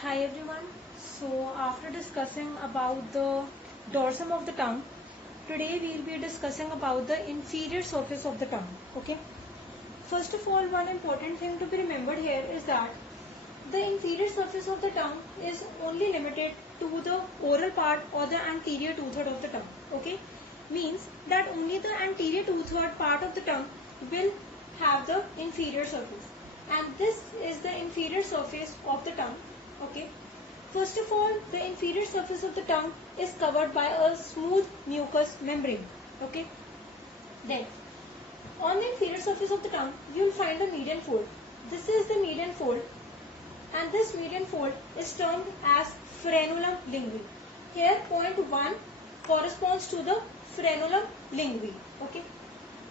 Hi everyone. So after discussing about the dorsum of the tongue, today we will be discussing about the inferior surface of the tongue. Okay. First of all, one important thing to be remembered here is that the inferior surface of the tongue is only limited to the oral part or the anterior two-third of the tongue. Okay. Means that only the anterior two-third part of the tongue will have the inferior surface. And this is the inferior surface of the tongue. Okay. First of all, the inferior surface of the tongue is covered by a smooth mucous membrane. Okay. Then, on the inferior surface of the tongue, you will find the median fold. This is the median fold, and this median fold is termed as frenulum linguae. Here, point 1 corresponds to the frenulum linguae. Okay.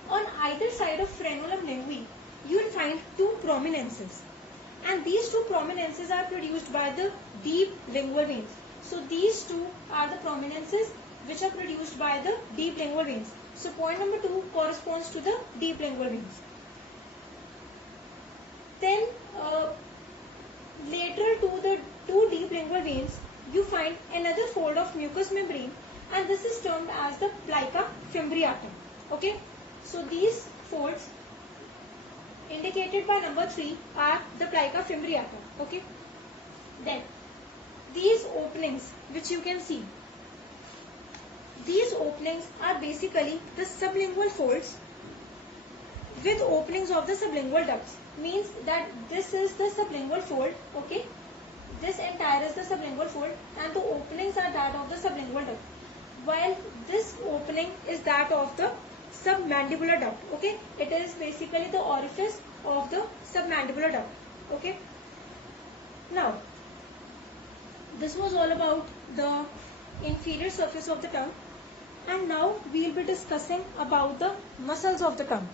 On either side of frenulum linguae, you will find two prominences. And these two prominences are produced by the deep lingual veins. So these two are the prominences which are produced by the deep lingual veins. So point number 2 corresponds to the deep lingual veins. Then lateral to the two deep lingual veins, you find another fold of mucous membrane, and this is termed as the plica fimbriatum. Okay. So these folds indicated by number 3 are the plica fimbriatum. Okay. Then these openings which you can see, these openings are basically the sublingual folds with openings of the sublingual ducts. Means that this is the sublingual fold. Okay. This entire is the sublingual fold, and the openings are that of the sublingual duct, while this opening is that of the submandibular duct. Okay. It is basically the orifice of the submandibular duct. Okay. Now, this was all about the inferior surface of the tongue, and now we will be discussing about the muscles of the tongue.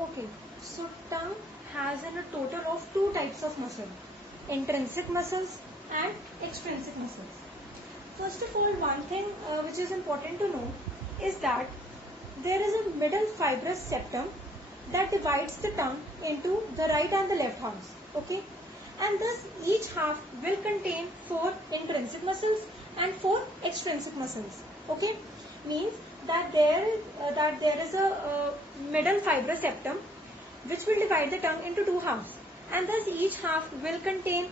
Okay. So tongue has a total of two types of muscle: intrinsic muscles and extrinsic muscles. First of all, one thing which is important to know is that there is a middle fibrous septum that divides the tongue into the right and the left halves. Okay, and thus each half will contain 4 intrinsic muscles and 4 extrinsic muscles. Okay, means that there is a middle fibrous septum which will divide the tongue into 2 halves, and thus each half will contain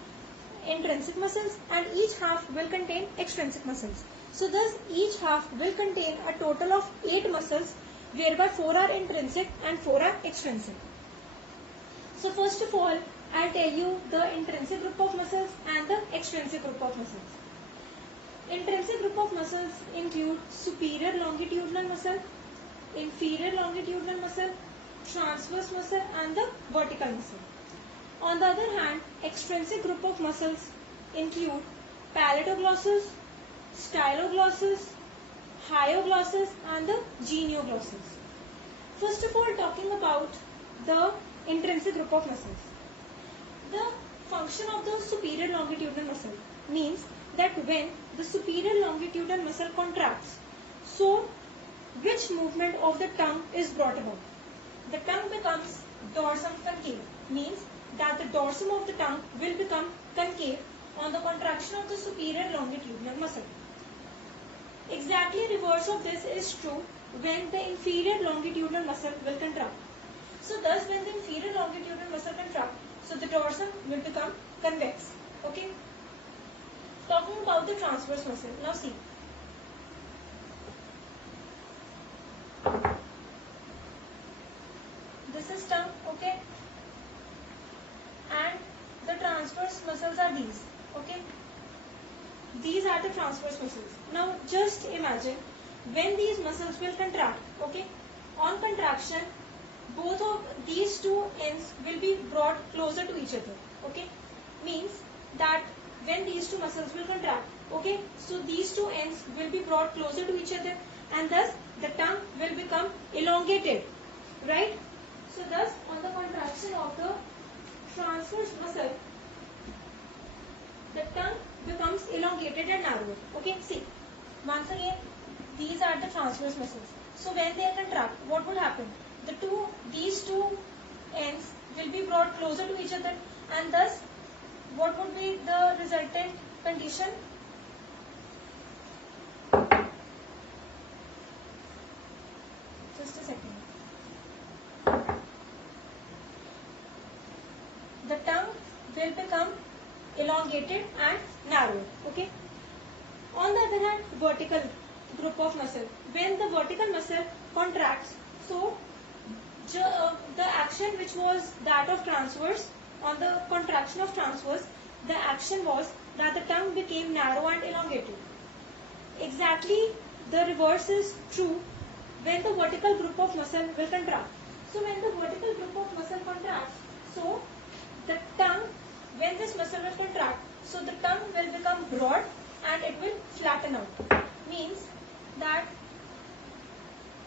intrinsic muscles and each half will contain extrinsic muscles. So thus each half will contain a total of 8 muscles, whereby 4 are intrinsic and 4 are extrinsic. So first of all, I'll tell you the intrinsic group of muscles and the extrinsic group of muscles. Intrinsic group of muscles include superior longitudinal muscle, inferior longitudinal muscle, transverse muscle, and the vertical muscle. On the other hand, extrinsic group of muscles include palatoglossus, styloglossus, hyoglossus, and the genioglossus. First of all, talking about the intrinsic group of muscles. The function of the superior longitudinal muscle means that when the superior longitudinal muscle contracts, so which movement of the tongue is brought about? The tongue becomes dorsum concave, means that the dorsum of the tongue will become concave on the contraction of the superior longitudinal muscle. Exactly reverse of this is true when the inferior longitudinal muscle will contract. So thus when the inferior longitudinal muscle contract, so the dorsum will become convex. Okay. Talking about the transverse muscle. Now see. This is tongue. Okay. And the transverse muscles are these. Okay. These are the transverse muscles. Now just imagine when these muscles will contract. Okay. On contraction, both of these two ends will be brought closer to each other. Okay. Means that when these two muscles will contract, okay, so these two ends will be brought closer to each other, and thus the tongue will become elongated, right? So thus on the contraction of the transverse muscle, the tongue becomes elongated and narrower. Okay, see, once again, these are the transverse muscles. So when they contract, what would happen? These two ends will be brought closer to each other, and thus what would be the resultant condition? Just a second. The tongue will become elongated and narrow. Okay. On the other hand, vertical group of muscle. When the vertical muscle contracts, so the action which was that of transverse, on the contraction of transverse, the action was that the tongue became narrow and elongated. Exactly the reverse is true when the vertical group of muscle will contract. So when the vertical group of muscle contracts, so the tongue, when this muscle will contract, so the tongue will become broad and it will flatten out. Means that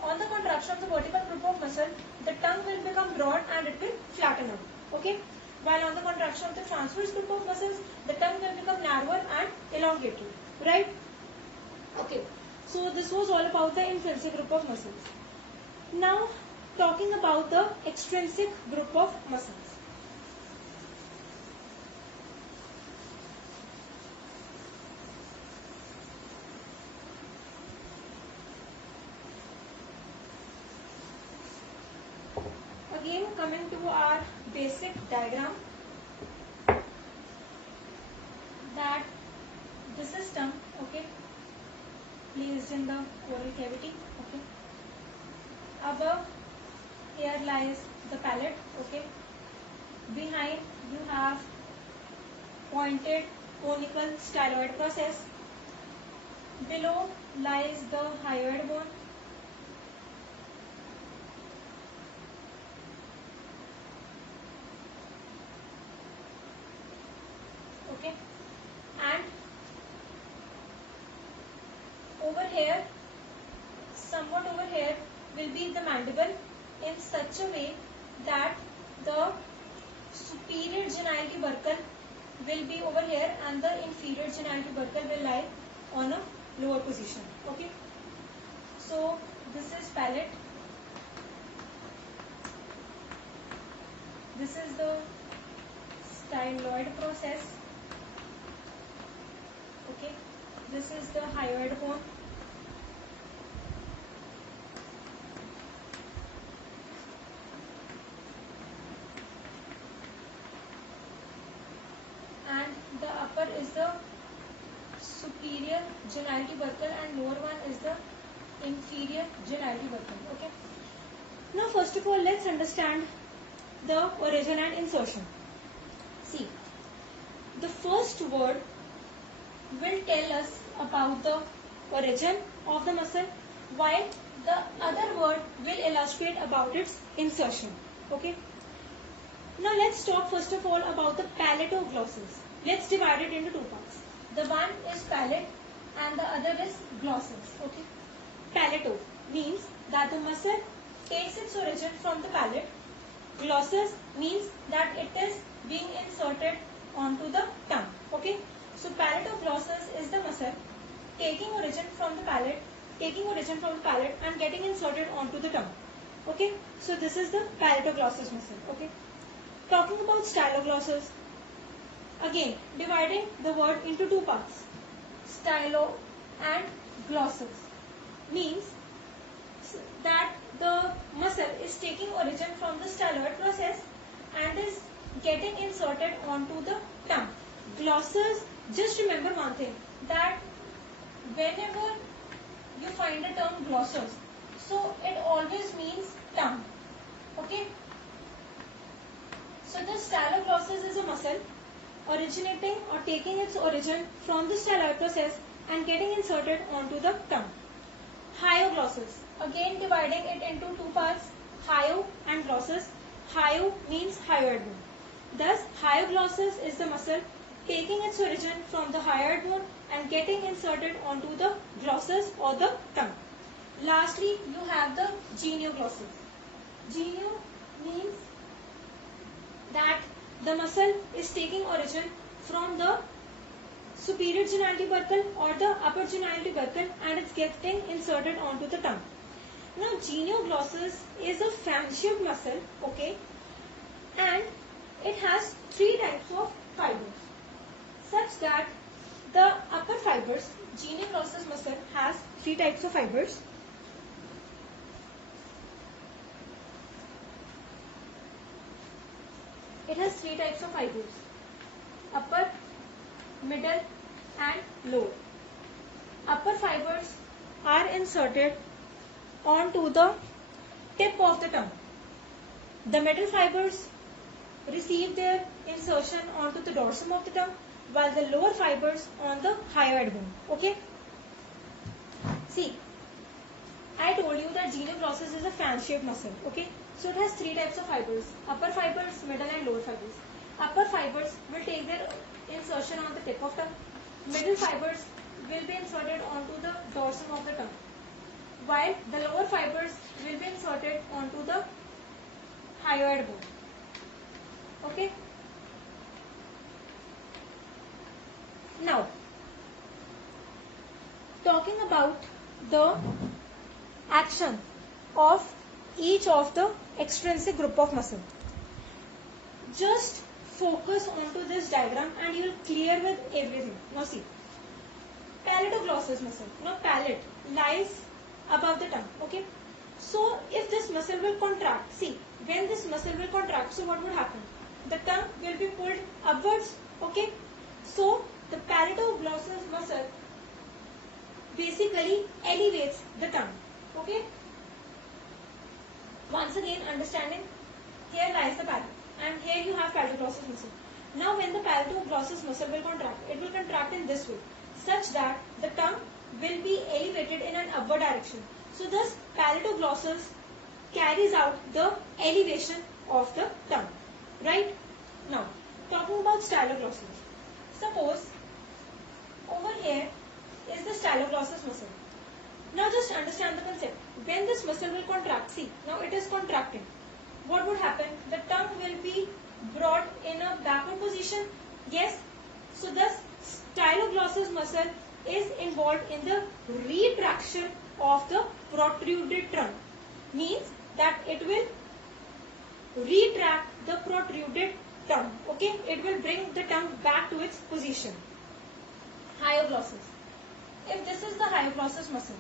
on the contraction of the vertical group of muscle, the tongue will become broad and it will flatten out. Okay? While on the contraction of the transverse group of muscles, the tongue will become narrower and elongated. Right? Okay. So this was all about the intrinsic group of muscles. Now talking about the extrinsic group of muscles. Again coming to our basic diagram, that the system, okay, placed in the oral cavity, okay. Above here lies the palate, okay. Behind you have pointed conical styloid process. Below lies the hyoid bone. Okay, and over here, somewhat over here will be the mandible in such a way that the superior genital tubercle will be over here and the inferior genital tubercle will lie on a lower position. Okay, so this is palate, this is the styloid process, okay, this is the hyoid bone, and the upper is the superior genital tubercle and lower one is the inferior genital tubercle. Okay. Now first of all, let's understand the origin and insertion. See, the first word will tell us about the origin of the muscle, while the other word will illustrate about its insertion. Okay. Now let's talk first of all about the palatoglossus. Let's divide it into two parts. The one is palate and the other is glossus. Okay. Palato means that the muscle takes its origin from the palate. Glossus means that it is being inserted onto the tongue. Okay. So palatoglossus is the muscle taking origin from the palate, and getting inserted onto the tongue. Okay. So this is the palatoglossus muscle. Okay. Talking about styloglossus, again dividing the word into two parts. Stylo and glossus means that the muscle is taking origin from the styloid process and is getting inserted onto the tongue. Glossus, just remember one thing, that whenever you find the term glossus, so it always means tongue. Okay. So the styloglossus is a muscle originating or taking its origin from the styloid process and getting inserted onto the tongue. Hyoglossus, again dividing it into two parts, hyo and glossus. Hyo means hyoid bone. Thus, hyoglossus is the muscle taking its origin from the hyoid bone and getting inserted onto the glossus or the tongue. Lastly, you have the genioglossus. Genio means that the muscle is taking origin from the superior genital tubercle or the upper genital tubercle and it's getting inserted onto the tongue. Now, genioglossus is a fan-shaped muscle, okay, and it has three types of fibers. that the upper fibers, genioglossus muscle has three types of fibers. It has three types of fibers: upper, middle and lower. Upper fibers are inserted onto the tip of the tongue. The middle fibers receive their insertion onto the dorsum of the tongue, while the lower fibers on the hyoid bone. Okay? See, I told you that genioglossus is a fan-shaped muscle. Okay? So it has three types of fibers: upper fibers, middle and lower fibers. Upper fibers will take their insertion on the tip of tongue. Middle fibers will be inserted onto the dorsum of the tongue, while the lower fibers will be inserted onto the hyoid bone. Okay? Now, talking about the action of each of the extrinsic group of muscle. Just focus onto this diagram and you will clear with everything. Now see, palatoglossus muscle. Now palate lies above the tongue. Okay. So if this muscle will contract, see, when this muscle will contract, so what would happen? The tongue will be pulled upwards. Okay. So the palatoglossus muscle basically elevates the tongue. Okay. Once again, understanding, here lies the palate and here you have palatoglossus muscle. Now when the palatoglossus muscle will contract, it will contract in this way, such that the tongue will be elevated in an upward direction. So thus palatoglossus carries out the elevation of the tongue. Right? Now, talking about styloglossus. Suppose over here is the styloglossus muscle. Now just understand the concept. When this muscle will contract, see, now it is contracting. What would happen? The tongue will be brought in a backward position. Yes. So thus styloglossus muscle is involved in the retraction of the protruded trunk. Means that it will retract the protruded tongue. Okay. It will bring the tongue back to its position. Hyoglossus. If this is the hyoglossus muscle,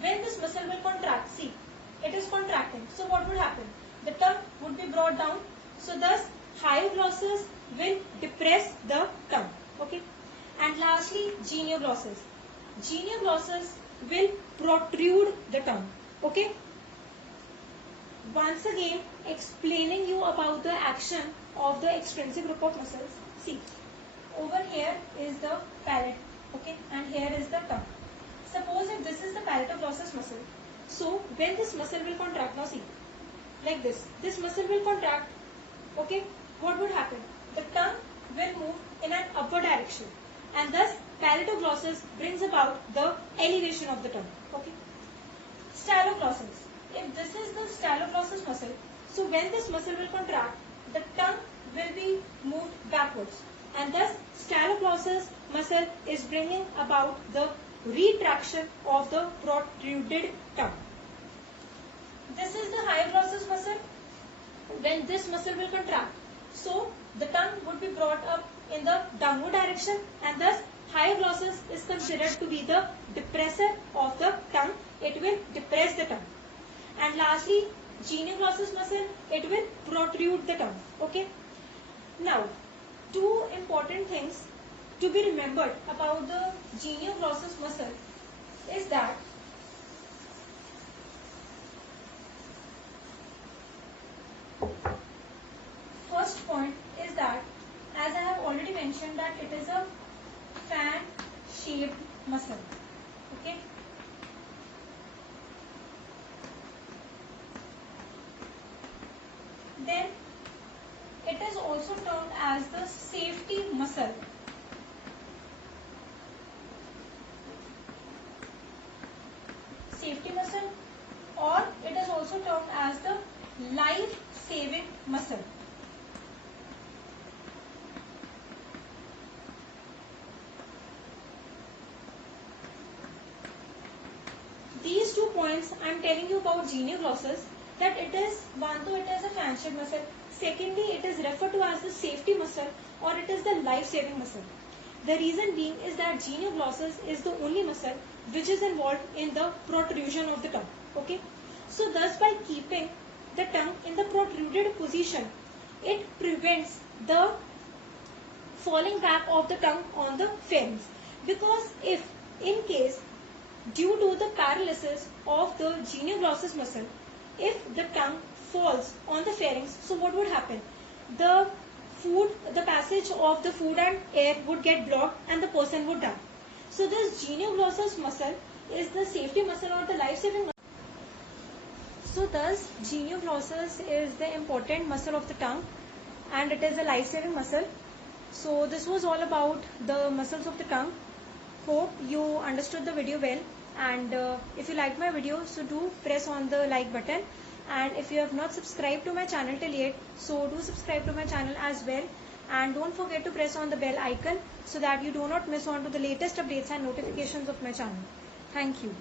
when this muscle will contract, see, it is contracting. So what would happen? The tongue would be brought down. So thus hyoglossus will depress the tongue. Okay. And lastly, genioglossus. Genioglossus will protrude the tongue. Okay. Once again, explaining you about the action of the extrinsic group of muscles. See, over here is the palate. Okay. And here is the tongue. Suppose if this is the palatoglossus muscle, so when this muscle will contract, now see, like this muscle will contract, okay, what would happen? The tongue will move in an upward direction and thus palatoglossus brings about the elevation of the tongue, okay. Styloglossus, if this is the styloglossus muscle, so when this muscle will contract, the tongue will be moved backwards and thus styloglossus muscle is bringing about the retraction of the protruded tongue. This is the hyoglossus muscle. When this muscle will contract, so the tongue would be brought up in the downward direction and thus hyoglossus is considered to be the depressor of the tongue. It will depress the tongue. And lastly, genioglossus muscle, it will protrude the tongue. Okay. Now, two important things to be remembered about the genioglossus muscle is that first point is that, as I have already mentioned, that it is a fan-shaped muscle. Okay. Then it is also termed as the safety muscle. Safety muscle, or it is also termed as the life-saving muscle. These 2 points I am telling you about genioglossus, that it is, one, though it is a fan-shaped muscle, secondly it is referred to as the safety muscle or it is the life-saving muscle. The reason being is that genioglossus is the only muscle which is involved in the protrusion of the tongue. Okay. So thus by keeping the tongue in the protruded position, it prevents the falling back of the tongue on the pharynx. Because if in case due to the paralysis of the genioglossus muscle, if the tongue falls on the pharynx, so what would happen? The passage of the food and air would get blocked and the person would die. So this genioglossus muscle is the safety muscle or the life-saving muscle. So thus genioglossus is the important muscle of the tongue and it is a life-saving muscle. So this was all about the muscles of the tongue. Hope you understood the video well, and if you liked my video, so do press on the like button, and if you have not subscribed to my channel till yet, so do subscribe to my channel as well, and don't forget to press on the bell icon so that you do not miss on to the latest updates and notifications of my channel. Thank you.